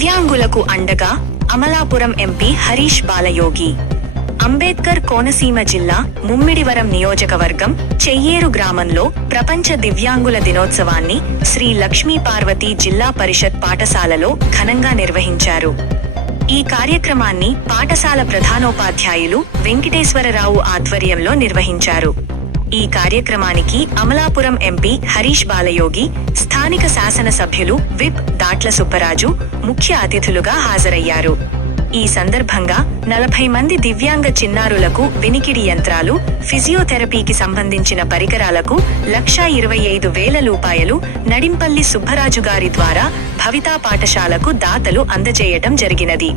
దివ్యాంగులకు అండగా అమలాపురం ఎంపీ హరీష్ బాలయోగి. అంబేద్కర్ కోనసీమ జిల్లా ముమ్మిడివరం నియోజకవర్గం చెయ్యేరు గ్రామంలో ప్రపంచ దివ్యాంగుల దినోత్సవాన్ని శ్రీ లక్ష్మీ పార్వతీ జిల్లా పరిషత్ పాఠశాలలో ఘనంగా నిర్వహించారు. ఈ కార్యక్రమాన్ని పాఠశాల ప్రధానోపాధ్యాయులు వెంకటేశ్వరరావు ఆధ్వర్యంలో నిర్వహించారు. ఈ కార్యక్రమానికి అమలాపురం ఎంపీ హరీష్ బాలయోగి, స్థానిక శాసనసభ్యులు విప్ దాట్ల సుబ్బరాజు ముఖ్య అతిథులుగా హాజరయ్యారు. ఈ సందర్భంగా 40 మంది దివ్యాంగ చిన్నారులకు వినికిడి యంత్రాలు, ఫిజియోథెరపీకి సంబంధించిన పరికరాలకు 1,25,000 రూపాయలు నడింపల్లి సుబ్బరాజు గారి ద్వారా భవితా పాఠశాలకు దాతలు అందజేయటం జరిగినది.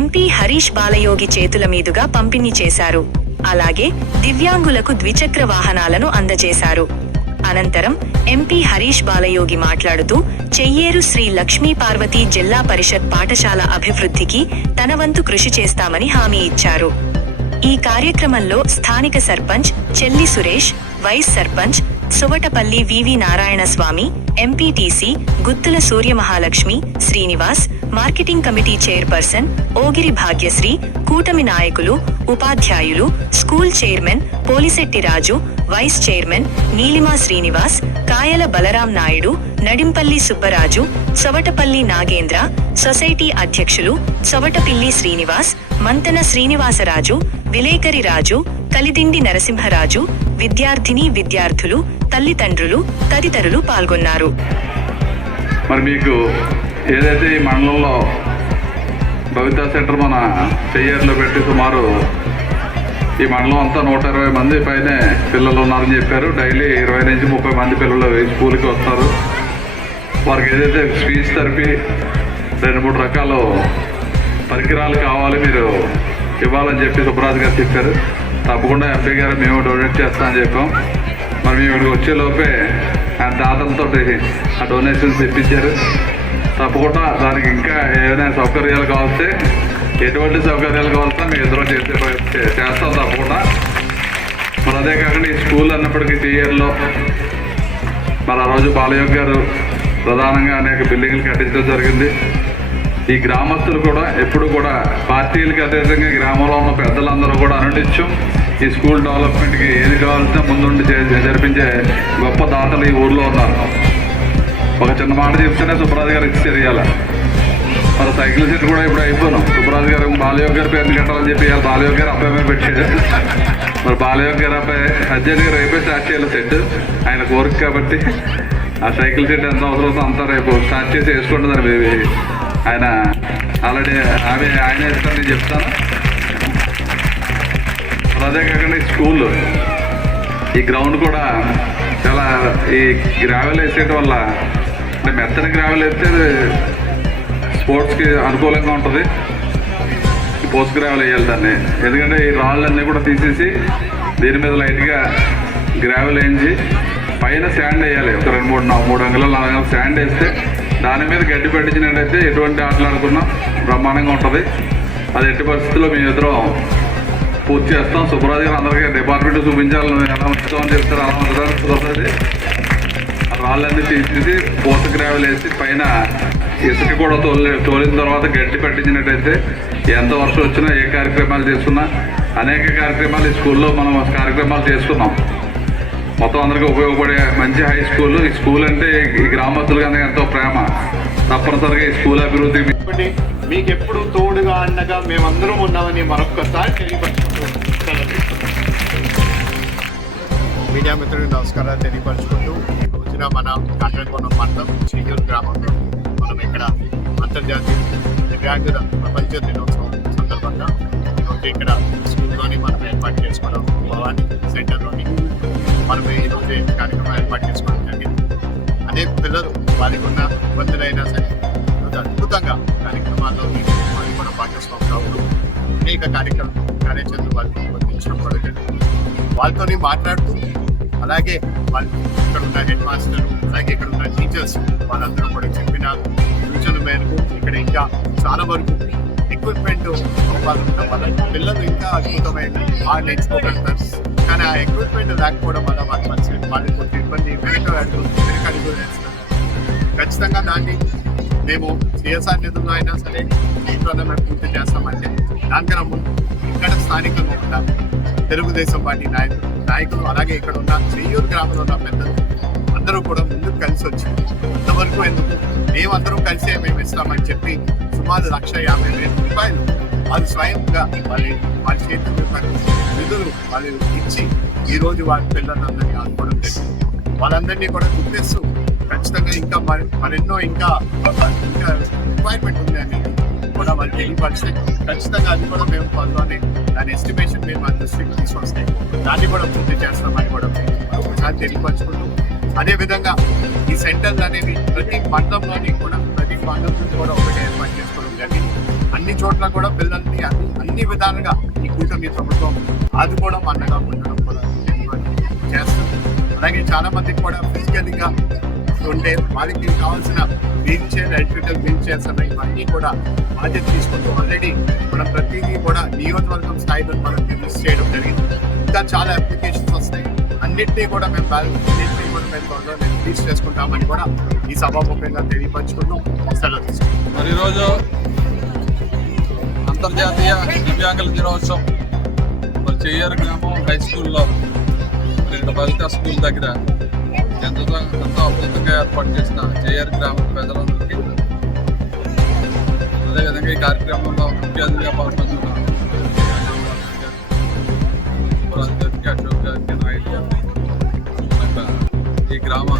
ఎంపీ హరీష్ బాలయోగి చేతుల మీదుగా పంపిణీ చేశారు. అలాగే దివ్యాంగులకు ద్విచక్ర వాహనాలను అందజేశారు. అనంతరం ఎంపీ హరీష్ బాలయోగి మాట్లాడుతూ చెయ్యేరు శ్రీ లక్ష్మీ పార్వతీ జిల్లా పరిషత్ పాఠశాల అభివృద్ధికి తన వంతు కృషి చేస్తామని హామీ ఇచ్చారు. ఈ కార్యక్రమంలో స్థానిక sarpanch Chelli Suresh, vice sarpanch Suvatapalli V V Narayanaswamy, MPTC Guttula Suryamahalakshmi, Srinivas, marketing committee chairperson Ogiri Bhagyasri, కూటమి నాయకులు, ఉపాధ్యాయులు, school chairman Polisetti Raju, vice chairman Neelima Srinivas, Kayala Balaram Naidu, Nadimpalli Subbaraju, Sovatapalli Nagendra, society అధ్యక్షులు సొవటపిల్లి శ్రీనివాస్, మంతన శ్రీనివాసరాజు, విలేకరి రాజు, కలిదిండి నరసింహరాజు, విద్యార్థిని విద్యార్థులు, తల్లిదండ్రులు తదితరులు పాల్గొన్నారు. మరి మీకు ఏదైతే ఈ మండలంలో భవితా సెంటర్ మన చెయ్యేరులో పెట్టి సుమారు ఈ మండలం అంతా 120 మంది పైనే పిల్లలు ఉన్నారని చెప్పారు. డైలీ 20 నుంచి 30 మంది పిల్లలు ఈ స్కూల్కి వస్తారు. వారికి ఏదైతే స్పీచ్ థెరపీ 2-3 రకాల పరికరాలు కావాలి మీరు ఇవ్వాలని చెప్పి సుబ్బరాజు గారు చెప్పారు. తప్పకుండా ఎంపీ గారు మేము డొనేట్ చేస్తామని చెప్పాం. మరి మేము ఇక్కడికి వచ్చేలోపే ఆ దాతలతో ఆ డొనేషన్స్ ఇప్పించారు. తప్పకుండా దానికి ఇంకా ఏదైనా సౌకర్యాలు కావాల్సి ఎటువంటి సౌకర్యాలు కావాల్సిన మేము ఎదురు చేస్తాం తప్పకుండా. మరి అదే కాకుండా ఈ స్కూల్ అన్నప్పటికీ చెయ్యేరులో మరి ఆ రోజు బాలయోగి గారు ప్రధానంగా అనేక బిల్డింగ్లు కట్టించడం జరిగింది. ఈ గ్రామస్తులు కూడా ఎప్పుడు కూడా పార్టీలకు అతీతంగా గ్రామంలో ఉన్న పెద్దలందరూ కూడా అనునిత్యం ఈ స్కూల్ డెవలప్మెంట్కి ఏది కావాల్సిన ముందుండి జరిపించే గొప్ప దాతలు ఈ ఊర్లో ఉన్నారు. ఒక చిన్న మాట చెప్తేనే సుబ్బరాజు గారు ఇచ్చి తెలియాలి. మరి సైకిల్ సెట్ కూడా ఇప్పుడు అయిపోయినాం. సుబ్బరాజు గారు బాలయోగి గారి పేరుని కట్టాలని చెప్పి బాలయోగి గారు అబ్బాయి మీద పెట్టాడు. మరి బాలయోగి గారు అబ్బాయి అర్జెంట్ గారు అయిపోయి స్టార్ట్ చేయాలి సెట్, ఆయన కోరిక కాబట్టి ఆ సైకిల్ సెట్ ఎంత అవసరం అంతా రేపు స్టార్ట్ చేసి వేసుకుంటుందని బేబీ ఆయన ఆల్రెడీ ఆయన ఇస్తాను నేను చెప్తాను. అదే కాకుండా ఈ స్కూల్ ఈ గ్రౌండ్ కూడా చాలా ఈ గ్రావెల్ వేసేయటం వల్ల అంటే మెత్తని గ్రావెల్ వేస్తే స్పోర్ట్స్కి అనుకూలంగా ఉంటుంది. పోస్ట్ గ్రావెల్ వేయాలి దాన్ని, ఎందుకంటే ఈ రాళ్ళన్నీ కూడా తీసేసి దీని మీద లైట్గా గ్రావెల్ వేయించి పైన శాండ్ వేయాలి. ఒక 2-3 అంగుళాలు 4 అంగుళాలు శాండ్ వేస్తే దాని మీద గడ్డి పెట్టించినట్టయితే ఎటువంటి ఆటలు ఆడుకున్నా బ్రహ్మాండంగా ఉంటుంది. అది ఎట్టి పరిస్థితుల్లో మేము ఎదురు పూర్తి చేస్తాం. సుబ్బరాజు గారు అందరికీ డిపార్ట్మెంట్ చూపించాలని ఎలా ఉంచుతామని చెప్తారు, అలా ఉంచడానికి కుదరదు. ఆ రాళ్ళన్నీ తీసేసి పోస్ట్ గ్రావెల్ వేసి పైన ఇసుక కూడా తోలిన తర్వాత గడ్డి పెట్టించినట్టయితే ఎంత వర్షం వచ్చినా ఏ కార్యక్రమాలు చేసుకున్నా అనేక కార్యక్రమాలు ఈ స్కూల్లో మనం కార్యక్రమాలు చేసుకున్నాం. మొత్తం అందరికీ ఉపయోగపడే మంచి హై స్కూల్. ఈ స్కూల్ అంటే ఈ గ్రామస్తులుగా ఎంతో ప్రేమ. తప్పనిసరిగా ఈ స్కూల్ అభివృద్ధి మీకు ఎప్పుడు తోడుగా అండగా మేమందరం ఉన్నామని మరొక్కసారి తెలియపరుచుకుంటూ మీడియా మిత్రులకు నమస్కారాలు తెలియపరుచుకుంటూ రోజున మన కాట్రేకోణం మండలం చెయ్యూరు గ్రామంలో మనం ఇక్కడ అంతర్జాతీయ దివ్యాంగుల ప్రపంచ దినోత్సవం సందర్భంగా ఈరోజు ఇక్కడ స్కూల్లోని మనం ఏర్పాటు చేసుకోవడం, భవానీ సెంటర్లోని మనం ఈరోజు కార్యక్రమం ఏర్పాటు చేసుకోవడం జరిగింది. అనేక పిల్లలు వారికి ఉన్న ఇబ్బందులైనా సరే అద్భుతంగా కార్యక్రమాల్లో వారికి కూడా భాగస్వాములు అవుతూ అనేక కార్యాచరణలు వారికి రూపొందించడం కూడా జరిగింది. వాళ్ళతో మాట్లాడుతూ అలాగే వాళ్ళు ఇక్కడ ఉన్న హెడ్ మాస్టర్లు అలాగే ఇక్కడ ఉన్న టీచర్స్ వాళ్ళందరూ కూడా చెప్పిన సూచనల మేరకు ఇక్కడ ఇంకా చాలా వరకు ఎక్విప్మెంట్ వాళ్ళు ఉండడం వల్ల పిల్లలు ఇంకా అద్భుతమైన వాళ్ళు నేర్చుకోగలుగుతారు. కానీ ఆ ఎక్విప్మెంట్ లేకపోవడం వల్ల వాళ్ళకి కొంచెం ఇబ్బంది, వెనక అడుగు వేస్తున్నారు. ఖచ్చితంగా దాన్ని మేము సిఎస్ఆర్ నిధుల్లో అయినా సరే దీంట్లోనే మేము పూర్తి చేస్తామంటే దానికన్నా ముందు ఇక్కడ స్థానికంగా ఉన్న తెలుగుదేశం పార్టీ నాయకులు అలాగే ఇక్కడ ఉన్న చెయ్యూరు గ్రామంలో ఉన్న పెద్దలు అందరూ కూడా ముందుకు కలిసి వచ్చి ఇంతవరకు ఎందుకు మేమందరం కలిసే మేము ఇస్తామని చెప్పి సుమారు 1,50,000 రూపాయలు వాళ్ళు స్వయంగా వాళ్ళ చేతులు నిధులు వాళ్ళు ఇచ్చి ఈ రోజు వాళ్ళ పిల్లలందరినీ ఆదుకోవడం జరిగింది. వాళ్ళందరినీ కూడా గుర్తిస్తూ ఖచ్చితంగా ఇంకా మరెన్నో ఇంకా రిక్వైర్మెంట్ ఉంది అనేది కూడా వాళ్ళు తెలియపరిస్తే ఖచ్చితంగా అది కూడా మేము త్వరలోనే దాని ఎస్టిమేషన్ మేము ఆ దృష్టికి తీసుకొస్తే దాన్ని కూడా పూర్తి చేస్తామని కూడా ఒకసారి తెలియపరచుకుంటూ అదేవిధంగా ఈ సెంటర్లు అనేవి ప్రతి మండలంలోని కూడా ప్రతి మండలం కూడా ఒకటి ఏర్పాటు చేసుకోవడం జరిగింది. అన్ని చోట్ల కూడా పిల్లల్ని అన్ని విధాలుగా ఈ కూటమి ప్రభుత్వం ఆదుకోవడం అన్నగా ఉండడం కూడా చేస్తాం. అలాగే చాలా మందికి కూడా ఫిజికల్గా ఉంటే వారికి కావాల్సిన wheel chair, electrical wheel chairs అన్న ఇవన్నీ కూడా బాధ్యత తీసుకుంటూ ఆల్రెడీ మనం ప్రతిదీ కూడా నియోజకవర్గం స్థాయిలో మనం రిలీజ్ చేయడం జరిగింది. ఇంకా చాలా అప్లికేషన్స్ వస్తాయి. అన్నింటినీ కూడా మేము త్వరలో రిలీజ్ చేసుకుంటామని కూడా ఈ సభాముఖంగా తెలియపరచుకుంటూ సెలవు తీసుకుంటాం. మరి ఈరోజు అంతర్జాతీయ దివ్యాంగుల దినోత్సవం మరి చెయ్యేరు గ్రామం హై స్కూల్లో భవిత స్కూల్ దగ్గర ఎంతో అద్భుతంగా ఏర్పాటు చేసిన చెయ్యేరు గ్రామం ప్రజలందరికీ, అదేవిధంగా ఈ కార్యక్రమంలో ముఖ్య అతిథిగా పాల్గొంటున్న అశోక్ గారికి, నాయుడు ఈ గ్రామ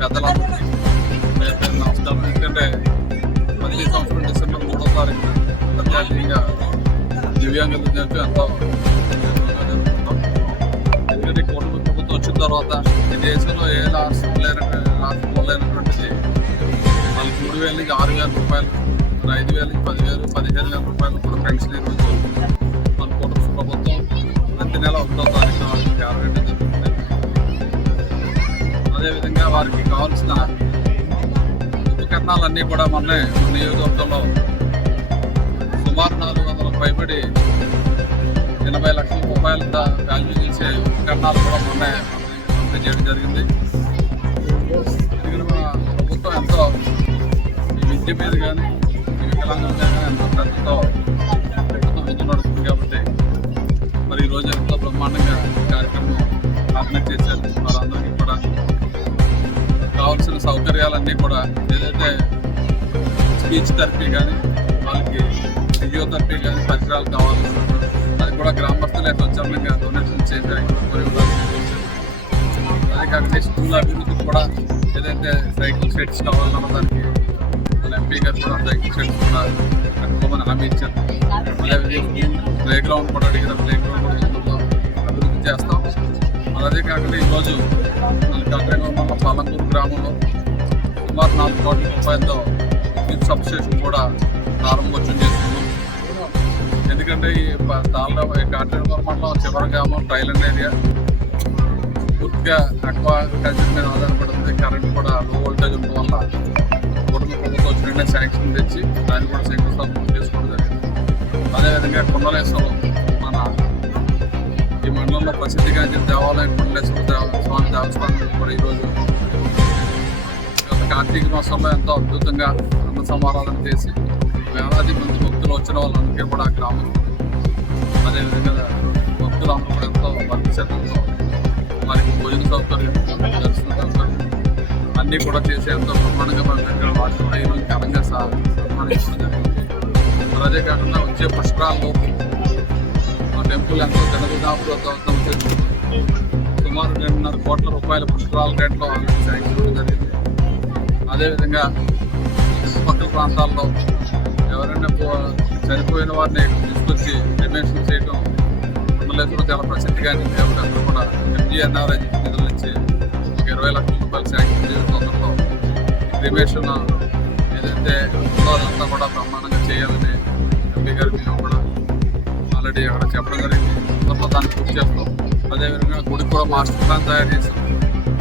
పెద్దలందరికీ నమస్కారం. ఎందుకంటే ప్రతి సంవత్సరం డిసెంబర్ 3వ తారీఖున అంతర్జాతీయంగా దివ్యాంగుల దినోత్సవం ఎంతో జరుపుకుంటాం. ఎందుకంటే కూటమి ప్రభుత్వం వచ్చిన తర్వాత ఈ దేశంలో ఏ రాష్ట్రంలో లేనటువంటిది వాళ్ళకి 3,000 నుంచి 6,000 రూపాయలు, 5,000 నుంచి 10,000, 15,000 రూపాయలు కూడా పెన్షన్ ఈరోజు మన కూటమి ప్రభుత్వం ప్రతి నెల 1వ తారీఖున వాళ్ళకి ఆరవేయడం జరుగుతుంది. అదేవిధంగా వారికి కావాల్సిన ఉపకరణాలన్నీ కూడా మన నియోజకవర్గంలో సుమారు 400 పైబడి 80 లక్షల రూపాయల వాల్యూ చేసే ఉపకరణాలు కూడా పంపిణీ చేయడం జరిగింది. ఎందుకంటే మన ప్రభుత్వం ఎంతో ఈ విద్య మీద కానీ ఈ వికలాంగుల మీద కానీ ఎంతో శ్రద్ధతో ప్రభుత్వం ముందు నడుస్తుంది. కాబట్టి మరి ఈరోజు ఎంతో బ్రహ్మాండంగా కార్యక్రమం ఆర్గనైజ్ చేశారు. వారందరికీ కూడా కావాల్సిన సౌకర్యాలన్నీ కూడా ఏదైతే స్పీచ్ థెరపీ కానీ వాళ్ళకి ఫిజియోథెరపీ కానీ పరికరాలు కావాలి, అది కూడా గ్రామస్తులే స్వచ్ఛందంగా డొనేషన్ చేశారు. అదే కాకుండా స్కూల్ అభివృద్ధికి కూడా ఏదైతే సైకిల్ షెడ్స్ కావాలన్న దానికి మన ఎంపీ గారు కూడా సైకిల్ షెడ్స్ కూడా కట్టుకోమని హామీ ఇచ్చారు. అదేవిధంగా ప్లే గ్రౌండ్ కూడా అడిగిన ప్లే గ్రౌండ్ కూడా అభివృద్ధి చేస్తాం. అదే కాకుండా ఈరోజు మన పాలంగూరు గ్రామంలో సుమారు 4 కోట్ల రూపాయలతో విద్యుత్ సబ్స్టేషన్ కూడా ప్రారంభోత్సవం చేస్తున్నాం. ఎందుకంటే ఈ కాట్రేగూడెం మండలం చివరి గ్రామం ట్రైలండ్ ఏరియా పూర్తిగా అక్వా కల్చర్ మీద ఆధారపడుతుంది. కరెంట్ కూడా లో వోల్టేజ్ ఉండడం వల్ల కుటుంబ ప్రభుత్వం వచ్చిన శాంక్షన్ తెచ్చి దాన్ని కూడా శంకుస్థాపన చేసుకోవడం జరిగింది. అదేవిధంగా కుండలేశ్వరం మన ఈ మండలంలో ప్రసిద్ధిగాంచిన దేవాలయం కుండలేశ్వర స్వామి దేవస్థానం కూడా ఈరోజు కార్తీక మాసంలో ఎంతో అద్భుతంగా అన్న సమారాధన చేసి వేలాది మంది భక్తులు వచ్చిన వాళ్ళందరికీ కూడా గ్రామం, అదేవిధంగా భక్తులందరూ కూడా ఎంతో భక్తి శ్రద్ధలతో వారికి భోజన సౌకర్యం, దర్శన సౌకర్యం అన్నీ కూడా చేసి ఎంతో బ్రహ్మాండంగా మన వాటిని కూడా ఈరోజు ఘనంగా సన్మానించడం జరిగింది. అదే కాకుండా వచ్చే పుష్కరాల్లో ఆ టెంపుల్ ఎంతో జనవిధానం చేస్తుంది. సుమారు 2.5 కోట్ల రూపాయల పుష్కరాల రేట్లో శాంక్షన్ జరిగింది. అదేవిధంగా చుట్టుపక్కల ప్రాంతాల్లో ఎవరైనా చనిపోయిన వారిని తీసుకొచ్చి క్రిమేషన్ చేయడం కుండలేశ్వరం చాలా ప్రసిద్ధిగానే దేవుడు అందరూ కూడా MGNRI నిధుల నుంచి ఒక 20 లక్షల రూపాయలు శాంక్షన్ చేయడం తొందరలో క్రిమేషన్ ఏదైతే ఉందో అదంతా కూడా బ్రహ్మాండంగా చేయాలని ఎంపీ గారికి మేము కూడా ఆల్రెడీ అక్కడ చెప్పడం జరిగింది. తొందరలో దాన్ని పూర్తి చేస్తాం. అదేవిధంగా గుడికి కూడా మాస్టర్ ప్లాన్ తయారు చేస్తాం.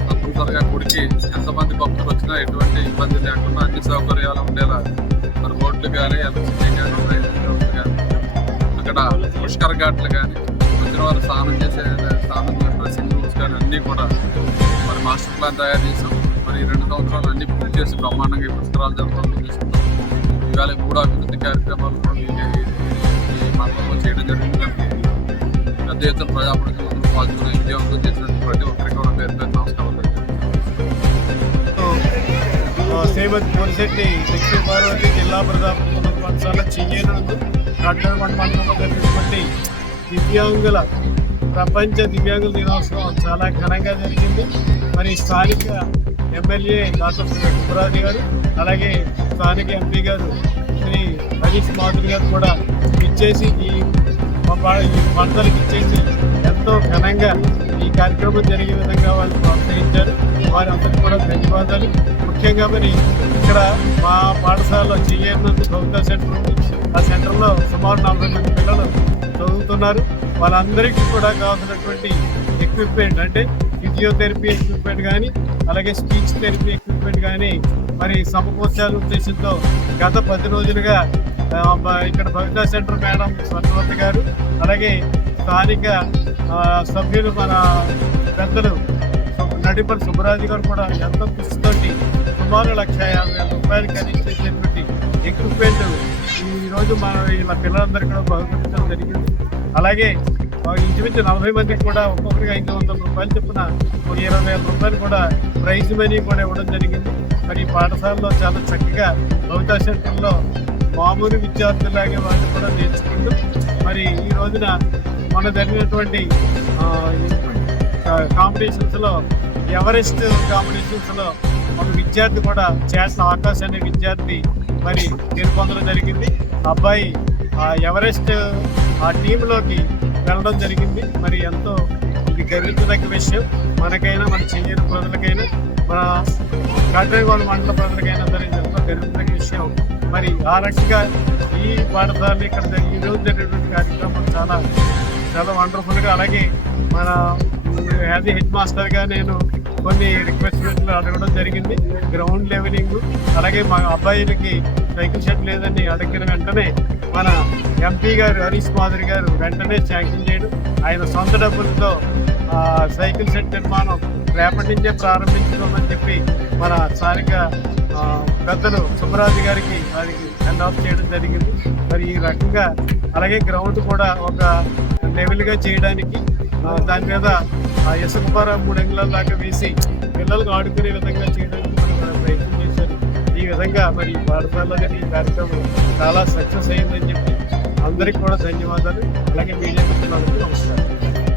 తప్పనిసరిగా గుడికి ఎంతమంది భక్తులు వచ్చినా ఎటువంటి ఇబ్బంది లేకుండా అన్ని సౌకర్యాలు ఉండేలా మరి రోడ్లు కానీ, ఎలక్ట్రిసిటీ కానీ, డ్రైనేజ్ రోడ్లు కానీ, అక్కడ పుష్కర ఘాట్లు కానీ, వచ్చిన వారు స్నానం డ్రెస్సింగ్ రూమ్స్ కానీ అన్నీ కూడా మరి మాస్టర్ ప్లాన్ తయారు చేసాం. మరి 2 సంవత్సరాలు అన్ని పూర్తి చేసి బ్రహ్మాండంగా ఈ పుస్తకాలు జరపడం తీసుకుంటాం. ఇవాళ 3 అభివృద్ధి కార్యక్రమాలు కూడా ఈ మండలంలో చేయడం జరిగింది. పెద్ద ఎత్తున ప్రజాప్రతినిధులు పాల్గొని విజయవంతం చేసినట్టు ప్రతి ఒక్కరికి కూడా పేరు పేరు నమస్కారాలు. శ్రీమతి పోలిశెట్టి లక్ష్మీ పార్వతి జిల్లా ప్రజాప్రతినిధుల పాఠశాల చెయ్యేరు కాట్రేనికోన మండలంలో జరిగినటువంటి దివ్యాంగుల ప్రపంచ దివ్యాంగుల దినోత్సవం చాలా ఘనంగా జరిగింది. మరి స్థానిక ఎమ్మెల్యే డాక్టర్ సుబ్రాజు గారు, అలాగే స్థానిక ఎంపీ గారు శ్రీ హరీష్ మాధురి గారు కూడా ఇచ్చేసి ఈ పంటలకు ఇచ్చేసి ఎంతో ఘనంగా ఈ కార్యక్రమం జరిగే విధంగా వాళ్ళు ప్రోత్సహించారు. వారందరికీ కూడా ధన్యవాదాలు. ముఖ్యంగా మరి ఇక్కడ మా పాఠశాలలో చెయ్యేరునందు కవితా సెంటర్ ఉంది. ఆ సెంటర్లో సుమారు 40 మంది పిల్లలు చదువుతున్నారు. వాళ్ళందరికీ కూడా కావాల్సినటువంటి ఎక్విప్మెంట్ అంటే ఫిజియోథెరపీ ఎక్విప్మెంట్ కానీ, అలాగే స్పీచ్ థెరపీ ఎక్విప్మెంట్ కానీ మరి సమకూర్చాల ఉద్దేశంతో గత 10 రోజులుగా ఇక్కడ కవితా సెంటర్ మేడం స్వర్ణవతి గారు, అలాగే స్థానిక సభ్యులు మన పెద్దలు నడిపల్లి సుబ్బరాజు గారు కూడా ఎంతో కృషితోటి సుమారు 1,50,000 రూపాయలు ఖరీదు చేసేటువంటి ఎక్విప్మెంట్ ఈరోజు మన ఇలా పిల్లలందరికీ కూడా బహుకరించడం జరిగింది. అలాగే ఇంచుమించు 40 మందికి కూడా ఒక్కొక్కరికి 500 రూపాయలు చొప్పున 20,000 రూపాయలు కూడా ప్రైజ్ మనీ కూడా ఇవ్వడం జరిగింది. మరి ఈ పాఠశాలలో చాలా చక్కగా కవితా సెంటర్లో మామూలు విద్యార్థులాగే వాళ్ళు కూడా నేర్చుకుంటూ మరి ఈ రోజున మన జరిగినటువంటి కాంపిటీషన్స్లో ఎవరెస్ట్ కాంపిటీషన్స్లో ఒక విద్యార్థి కూడా చేసిన ఆకాశ్ అనే విద్యార్థి మరి గెలుపొందడం జరిగింది. అబ్బాయి ఎవరెస్ట్ ఆ టీంలోకి వెళ్ళడం జరిగింది. మరి ఎంతో ఇది గర్వించదగ్గ విషయం. మనకైనా మన చెయ్యేరు ప్రజలకైనా మన కాట్రేనికోన మండల ప్రజలకైనా సరే ఎంతో గర్వించదగ్గ విషయం. మరి ఆ రకంగా ఈ పాఠశాల ఇక్కడ ఈరోజు జరిగినటువంటి కార్యక్రమం చాలా చాలా వండర్ఫుల్గా, అలాగే మన యాజ్ హెడ్ మాస్టర్గా నేను కొన్ని రిక్వెస్ట్మెంట్లు అడగడం జరిగింది. గ్రౌండ్ లెవెలింగ్, అలాగే మా అబ్బాయిలకి సైకిల్ షెడ్ లేదని అడిగిన వెంటనే మన ఎంపీ గారు హరీష్ మాధురి గారు వెంటనే శాంక్షన్ చేయడం, ఆయన సొంత డబ్బులతో సైకిల్ షెడ్ నిర్మాణం రేపటి నుంచే ప్రారంభించుకోమని చెప్పి మన స్థానిక పెద్దలు సుబ్బరాజు గారికి వారికి సెండ్ ఆఫ్ చేయడం జరిగింది. మరి ఈ రకంగా అలాగే గ్రౌండ్ కూడా ఒక లెవెల్గా చేయడానికి దాని మీద ఇసుకపార 3 అంగుళాల దాకా వేసి పిల్లలకు ఆడుకునే విధంగా చేయడానికి మనం ప్రయత్నం చేశారు. ఈ విధంగా మరి పాఠశాలలో ఈ కార్యక్రమం చాలా సక్సెస్ అయిందని చెప్పి అందరికీ కూడా ధన్యవాదాలు. అలాగే మీడియా మిత్రులు